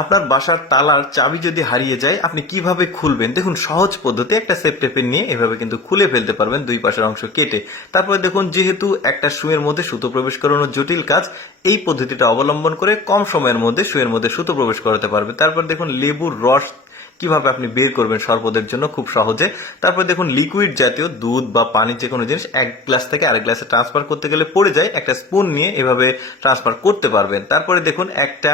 আপনার বাসার তালার চাবি যদি হারিয়ে যায় আপনি কিভাবে খুলবেন? দেখুন সহজ পদ্ধতি, একটা সেফ টেপেন নিয়ে এভাবে কিন্তু খুলে ফেলতে পারবেন দুই পাশের অংশ কেটে। তারপরে দেখুন, যেহেতু একটা সুইয়ের মধ্যে সুতো প্রবেশ করানো জটিল কাজ, এই পদ্ধতিটা অবলম্বন করে কম সময়ের মধ্যে সুইয়ের মধ্যে সুতো প্রবেশ করাতে পারবে। তারপর দেখুন লেবুর রস কিভাবে আপনি বের করবেন শরবতের জন্য খুব সহজে। তারপর দেখুন লিকুইড জাতীয় দুধ বা পানি যে কোনো জিনিস এক গ্লাস থেকে আরেক গ্লাসে ট্রান্সফার করতে গেলে পড়ে যায়, একটা স্পুন নিয়ে এভাবে ট্রান্সফার করতে পারবেন। তারপরে দেখুন একটা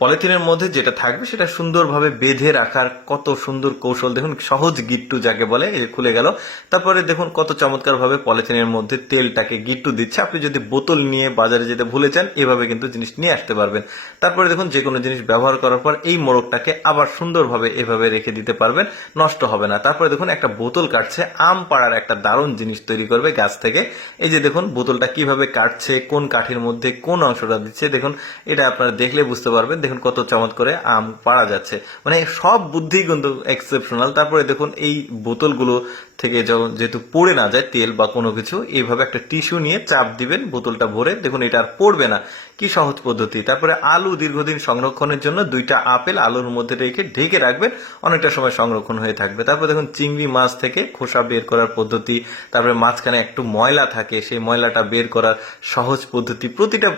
পলিথিনের মধ্যে যেটা থাকবে সেটা সুন্দরভাবে বেঁধে রাখার কত সুন্দর কৌশল, দেখুন সহজ গিট্টু যাকে বলে, এই যে খুলে গেল। তারপরে দেখুন কত চমৎকার ভাবে পলিথিনের মধ্যে তেলটাকে গিট্টু দিচ্ছে। আপনি যদি বোতল নিয়ে বাজারে যেতে ভুলে যান এভাবে কিন্তু জিনিস নিয়ে আসতে পারবেন। তারপরে দেখুন যে কোনো জিনিস ব্যবহার করার পর এই মোড়কটাকে আবার সুন্দরভাবে এভাবে রেখে দিতে পারবেন, নষ্ট হবে না। তারপরে দেখুন একটা বোতল কাটছে, আম পাড়ার একটা দারুণ জিনিস তৈরি করবে গাছ থেকে। এই যে দেখুন বোতলটা কিভাবে কাটছে, কোন কাঠির মধ্যে কোন অংশটা দিচ্ছে, দেখুন এটা আপনারা দেখলে বুঝতে পারবেন। দেখুন কত চমৎকার করে আম পাড়া যাচ্ছে, সব বুদ্ধি কিন্তু এক্সেপশনাল। তারপরে দেখুন এই বোতলগুলো থেকে যেহেতু পড়ে না যায় তেল বা কোনো কিছু, এইভাবে একটা টিস্যু নিয়ে চাপ দিবেন বোতলটা ভরে, দেখুন এটা আর পড়বে না। কি সহজ পদ্ধতি। তারপরে আলু দীর্ঘদিন সংরক্ষণের জন্য দুইটা আপেল আলুর মধ্যে রেখে ঢেকে রাখবেন, অনেকটা সময় সংরক্ষণ হয়ে থাকবে। তারপর দেখুন চিংড়ি মাছ থেকে খোসা বের করার পদ্ধতি, তারপরে মাঝখানে একটু ময়লা থাকে সেই ময়লাটা বের করার সহজ পদ্ধতি, প্রতিটা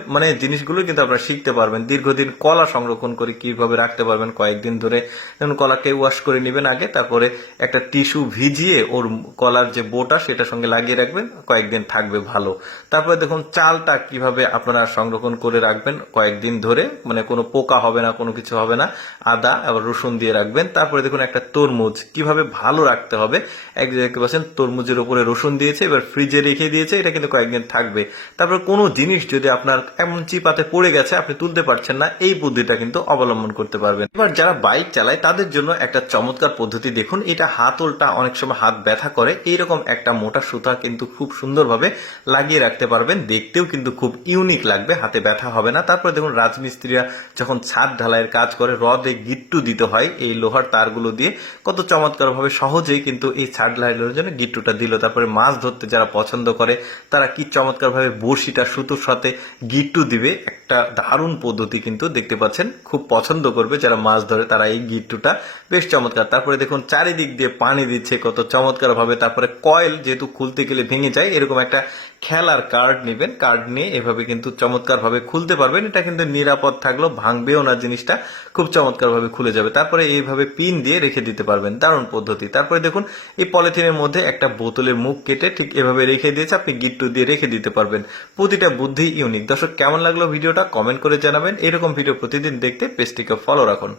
জিনিসগুলো কিন্তু আপনারা শিখতে পারবেন। দীর্ঘদিন কলা সংরক্ষণ করে কিভাবে রাখতে পারবেন কয়েকদিন ধরে, যেমন কলাকে ওয়াশ করে নেবেন আগে, তারপরে একটা টিস্যু ভিজিয়ে ওর কলার যে বোটা সেটার সঙ্গে লাগিয়ে রাখবেন, কয়েকদিন থাকবে ভালো। তারপরে দেখুন চালটা কিভাবে আপনারা সংরক্ষণ করে রাখবেন কয়েকদিন ধরে, কোনো পোকা হবে না, কোনো কিছু হবে না। আদা আবার রসুন দিয়ে রাখবেন। তারপরে দেখুন একটা তরমুজ কিভাবে ভালো রাখতে হবে, এক জায়গায় পাচ্ছেন তরমুজের উপরে রসুন দিয়েছে, এবার ফ্রিজে রেখে দিয়েছে, এটা কিন্তু কয়েকদিন থাকবে। তারপর কোনো জিনিস যদি আপনার এমন চিপাতে পড়ে গেছে আপনি তুলতে পারছেন না, এই বুদ্ধিটা কিন্তু অবলম্বন করতে পারবেন। এবার যারা বাইক চালায় তাদের জন্য একটা চমৎকার পদ্ধতি দেখুন, এটা হাতলটা অনেক সময় হাত ব্যথা করে, এইরকম একটা মোটা সুতা কিন্তু খুব সুন্দরভাবে লাগিয়ে রাখতে পারবেন, দেখতেও কিন্তু খুব ইউনিক লাগবে, হাতে ব্যথা হবে না। তারপরে দেখুন রাজমিস্ত্রিরা যখন ছাদ ঢালাইয়ের কাজ করে রডে গিট্টু দিতে হয় এই লোহার তারগুলো দিয়ে, কত চমৎকার ভাবে সহজেই কিন্তু এই ছাদ ঢালাইয়ের জন্য গিট্টুটা দিল। তারপরে মাছ ধরতে যারা পছন্দ করে তারা কি চমৎকার ভাবে বড়শিটা সুতোর সাথে গিট্টু দিবে, একটা দারুণ পদ্ধতি কিন্তু দেখতে পাচ্ছেন, খুব পছন্দ করবে যারা মাছ ধরে তারা এই গিট্টুটা, বেশ চমৎকার। তারপরে দেখুন চারিদিক দিয়ে পানি দিচ্ছে কত চমৎকার ভাবে। তারপরে কয়েল যেহেতু খুলতে গেলে ভেঙে যায়, এরকম একটা খেলার কার্ড নেবেন, কার্ড নিয়ে এভাবে কিন্তু চমৎকার ভাবে খুলতে পারবেন, এটা কিন্তু নিরাপদ থাকলো, ভাঙবেও না জিনিসটা, খুব চমৎকার ভাবে খুলে যাবে। তারপরে এইভাবে পিন দিয়ে রেখে দিতে পারবেন, দারুণ পদ্ধতি। তারপরে দেখুন এই পলিথিনের মধ্যে একটা বোতলের মুখ কেটে ঠিক এভাবে রেখে দিয়েছে, আপনি গিট্টু দিয়ে রেখে দিতে পারবেন, প্রতিটা বুদ্ধি ইউনিক। দর্শক কেমন লাগলো ভিডিওটা কমেন্ট করে জানাবেন, এরকম ভিডিও প্রতিদিন দেখতে পেজটিকে ফলো রাখুন।